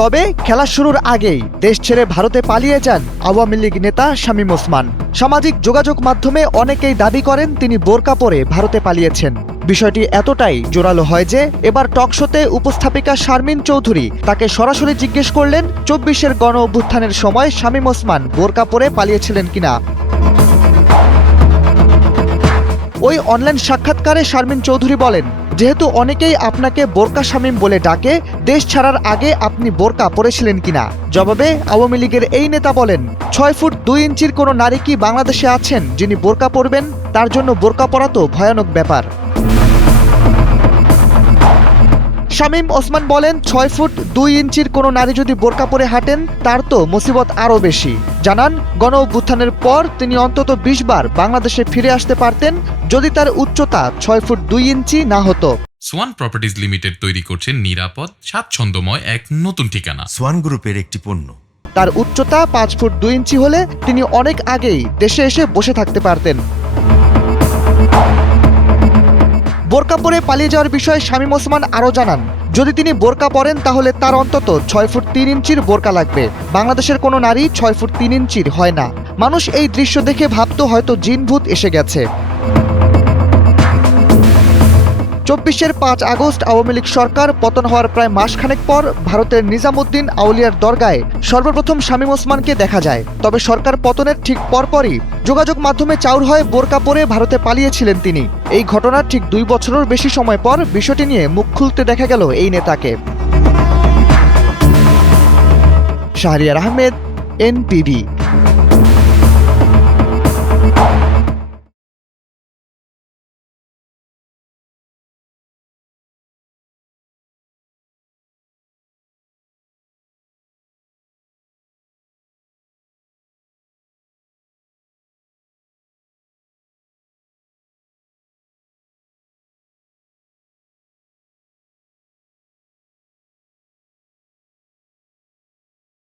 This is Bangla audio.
তবে খেলা শুরুর আগেই দেশ ছেড়ে ভারতে পালিয়ে যান আওয়ামী লীগ নেতা শামীম ওসমান। সামাজিক যোগাযোগ মাধ্যমে অনেকেই দাবি করেন তিনি বোরকা পরে ভারতে পালিয়েছেন। বিষয়টি এতটাই জোরালো হয় যে এবার টকশোতে উপস্থাপিকা শারমিন চৌধুরী তাকে সরাসরি জিজ্ঞেস করলেন ২৪-এর গণ অভ্যুত্থানের সময় শামীম ওসমান বোরকা পরে পালিয়েছিলেন কিনা। ওই অনলাইন সাক্ষাৎকারে শারমিন চৌধুরী বলেন, যেহেতু অনেকেই আপনাকে বোরকা শামীম বলে ডাকে, দেশ ছাড়ার আগে আপনি বোরকা পরেছিলেন কিনা। জবাবে আওয়ামী লীগের এই নেতা বলেন, ৬ ফুট ২ ইঞ্চির কোনো নারী কি বাংলাদেশে আছেন যিনি বোরকা পরবেন? তার জন্য বোরকা পরা তো ভয়ানক ব্যাপার। শামীম ওসমান বলেন, ৬ ফুট ২ ইঞ্চির কোনো নারী যদি বোরকা পরে হাঁটেন তার তো মুসিবত আরও বেশি। জানান, গণ অভ্যুত্থানের পর তিনি অন্তত ২০ বার বাংলাদেশে ফিরে আসতে পারতেন যদি তার উচ্চতা ৬ ফুট ২ ইঞ্চি না হতো। সোয়ান প্রপার্টিজ লিমিটেড তৈরি করছে নিরাপদ, স্বাচ্ছন্দ্যময় এক নতুন ঠিকানা। সোয়ান গ্রুপের একটি পণ্য। তার উচ্চতা ৫ ফুট ২ ইঞ্চি হলে তিনি অনেক আগেই দেশে এসে বসে থাকতে পারতেন। বোরকা পরে পালিয়ে যাওয়ার বিষয়ে শামীম ওসমান আরও জানান, যদি তিনি বোরকা পরেন তাহলে তার অন্তত ৬ ফুট ৩ ইঞ্চির বোরকা লাগবে। বাংলাদেশের কোনো নারী ৬ ফুট ৩ ইঞ্চির হয় না। মানুষ এই দৃশ্য দেখে ভাবতো হয়তো জিন ভূত এসে গেছে। ২৪-এর ৫ আগস্ট আওয়ামী লীগ সরকার পতন হওয়ার প্রায় মাসখানেক পর ভারতের নিজামুদ্দিন আউলিয়ার দরগায় সর্বপ্রথম শামীম ওসমানকে দেখা যায়। তবে সরকার পতনের ঠিক পরপরই যোগাযোগ মাধ্যমে চাউর হয়ে বোরকা পরে ভারতে পালিয়েছিলেন তিনি। এই ঘটনার ঠিক ২ বছরের বেশি সময় পর বিষয়টি নিয়ে মুখ খুলতে দেখা গেল এই নেতাকে। শাহরিয়ার আহমেদ, NPV।